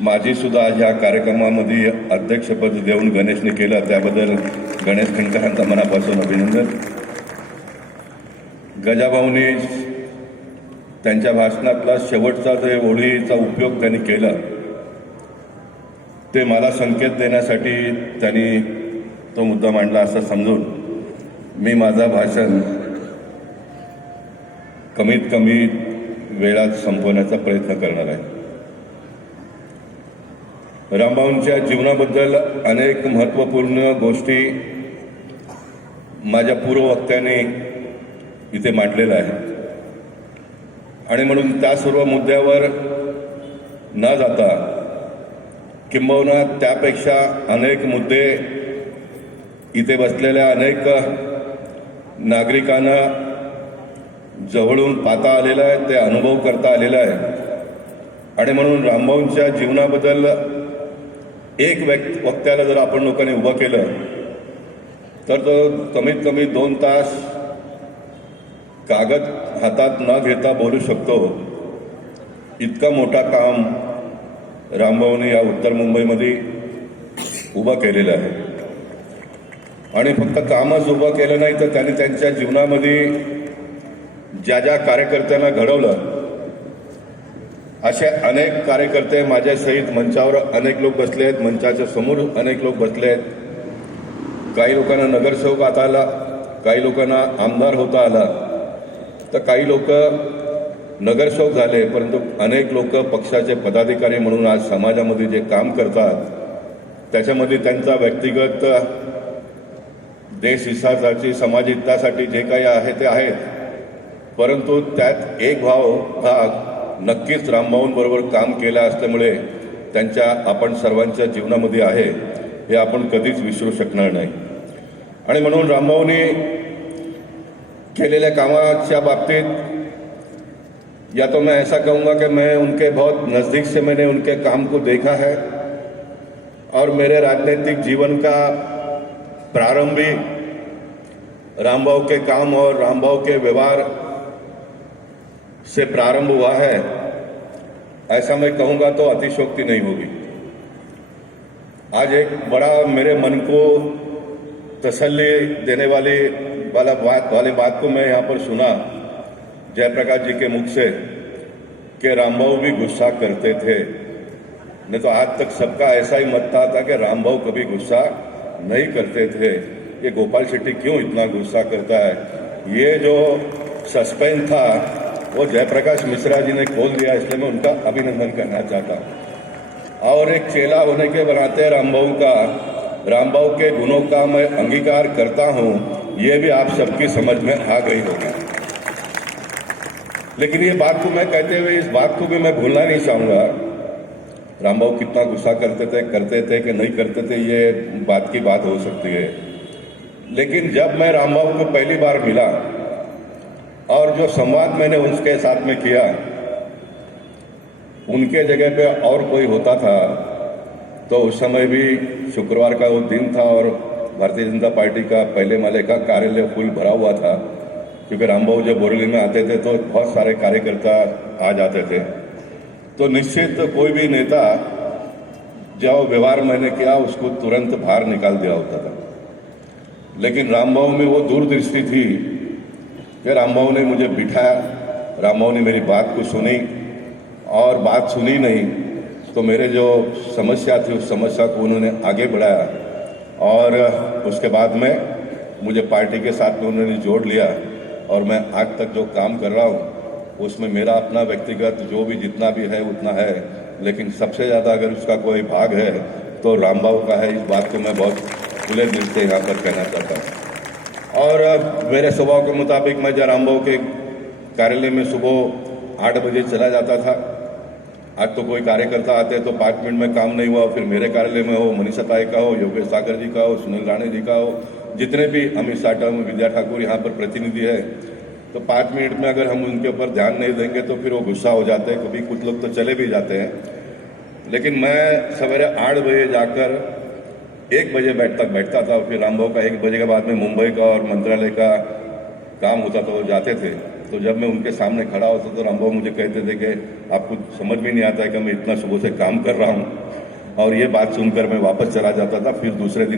माझी सुद्धा ह्या कार्यक्रमामध्ये अध्यक्षपद देऊन गणेशने केलं, त्याबद्दल गणेश खंडकरांचा मनापासून अभिनंदन. गजाभाऊनी त्यांच्या भाषणातला शेवटचा जे ओळीचा उपयोग त्यांनी केला ते मला संकेत देण्यासाठी त्यांनी तो मुद्दा मांडला असं समजून मी माझा भाषण कमीत कमी वेळात संपवण्याचा प्रयत्न करणार आहे. रामभाऊंच्या जीवनाबद्दल अनेक महत्त्वपूर्ण गोष्टी माझ्या पूर्ववक्त्याने इथे मांडलेल्या आहे आणि म्हणून त्या सर्व मुद्द्यावर न जाता किंबहुना त्यापेक्षा अनेक मुद्दे इथे बसलेल्या अनेक नागरिकांना जवळून पाहता आलेलं आहे, ते अनुभव करता आलेला आहे आणि म्हणून रामभाऊंच्या जीवनाबद्दल एक वक्त्याला जर आपण लोकांनी उभं केलं तर तो कमीत कमी 2 तास कागद हातात न घेता बोलू शकतो. इतका मोठा काम रामभाऊने या उत्तर मुंबईमध्ये उभं केलेलं आहे आणि फक्त कामच उभं केलं नाही तर त्यांनी त्यांच्या जीवनामध्ये ज्या ज्या कार्यकर्त्यांना घडवलं असे अनेक कार्यकर्ते माझ्या सहित मंचावर अनेक लोक बसले आहेत, मंचाच्या समोर अनेक लोक बसले आहेत. काही लोकांना नगरसेवक आता आला, काही लोकांना आमदार होता आला, तर काही लोक नगरसेवक झाले, परंतु अनेक लोक पक्षाचे पदाधिकारी म्हणून आज समाजामध्ये जे काम करतात त्याच्यामध्ये त्यांचा व्यक्तिगत देशहितासाठी समाजहितासाठी जे काही आहे ते आहेत, परंतु त्यात एक भाग नक्कीच रामभाऊंबरोबर काम केलं असल्यामुळे त्यांच्या आपण सर्वांच्या जीवनामध्ये आहे हे आपण कधीच विसरू शकणार नाही. आणि म्हणून रामभाऊंनी केलेल्या कामाच्या बाबतीत या तो मैं ऐसा कहूँगा कि मैं उनके बहुत नज़दीक से मैंने उनके काम को देखा है और मेरे राजनीतिक जीवन का प्रारंभ भी रामभाऊ के काम और रामभाऊ के व्यवहार से प्रारंभ हुआ है, ऐसा मैं कहूँगा तो अतिशयोक्ति नहीं होगी. आज एक बड़ा मेरे मन को तसल्ली देने वाली बात को मैं यहाँ पर सुना जयप्रकाश जी के मुख से कि रामभाऊ भी गुस्सा करते थे. नहीं तो आज तक सबका ऐसा ही मत था कि रामभाऊ कभी गुस्सा नहीं करते थे. ये गोपाल शेट्टी क्यों इतना गुस्सा करता है, ये जो सस्पेंस था वो जयप्रकाश मिश्रा जी ने खोल दिया, इसलिए मैं उनका अभिनंदन करना चाहता हूँ. और एक चेला होने के बनाते रामभाऊ का, रामभाऊ के गुणों का मैं अंगीकार करता हूँ, ये भी आप सबकी समझ में आ गई होगी. लेकिन ये बात को मैं कहते हुए इस बात को भी मैं भूलना नहीं चाहूँगा. रामभाऊ कितना गुस्सा करते थे कि नहीं करते थे, ये बात की बात हो सकती है. लेकिन जब मैं रामभाऊ को पहली बार मिला और जो संवाद मैंने उनके साथ में किया, उनके जगह पे और कोई होता था तो उस समय भी शुक्रवार का वो दिन था और भारतीय जनता पार्टी का पहले माले का कार्यालय फुल भरा हुआ था, क्योंकि रामभाऊ जब बोरेली में आते थे तो बहुत सारे कार्यकर्ता आ जाते थे. तो निश्चित कोई भी नेता जो व्यवहार मैंने किया उसको तुरंत बाहर निकाल दिया होता था. लेकिन रामभाऊ में वो दूरदृष्टि थी कि रामभाऊ ने मुझे बिठाया, रामभाऊ ने मेरी बात को सुनी और बात सुनी नहीं तो मेरे जो समस्या थी उस समस्या को उन्होंने आगे बढ़ाया और उसके बाद में मुझे पार्टी के साथ में उन्होंने जोड़ लिया और मैं आज तक जो काम कर रहा हूँ उसमें मेरा अपना व्यक्तिगत जो भी जितना भी है उतना है, लेकिन सबसे ज़्यादा अगर उसका कोई भाग है तो रामभाऊ का है. इस बात को मैं बहुत खुले दिल से यहाँ पर कहना चाहता हूँ. और मेरे स्वभाव के मुताबिक मैं जब रामभाऊ के कार्यालय में सुबह 8 बजे चला जाता था. आज तो कोई कार्यकर्ता आते तो 5 मिनट में काम नहीं हुआ, फिर मेरे कार्यालय में हो, मनीषा ताई का हो, योगेश सागर जी का हो, सुनील राणे जी का हो, जितने भी अमित साटा विद्या ठाकुर यहाँ पर प्रतिनिधि है, तो 5 मिनट में अगर हम उनके ऊपर ध्यान नहीं देंगे तो फिर वो गुस्सा हो जाते हैं. कभी कुछ लोग तो चले भी जाते हैं. लेकिन मैं सवेरे 8 बजे जाकर 1 बजे बैठता था. फिर रामभाऊ का 1 बजे के बाद में मुंबई का और मंत्रालय का काम होता था, वो जाते थे. तो जब मैं उनके सामने खड़ा होता तो रामबाबू मुझे कहते थे कि आपको समझ में नहीं आता है कि मैं इतना सुबह से काम कर रहा हूँ, और ये बात सुनकर मैं वापस चला जाता था। फिर दूसरे दिन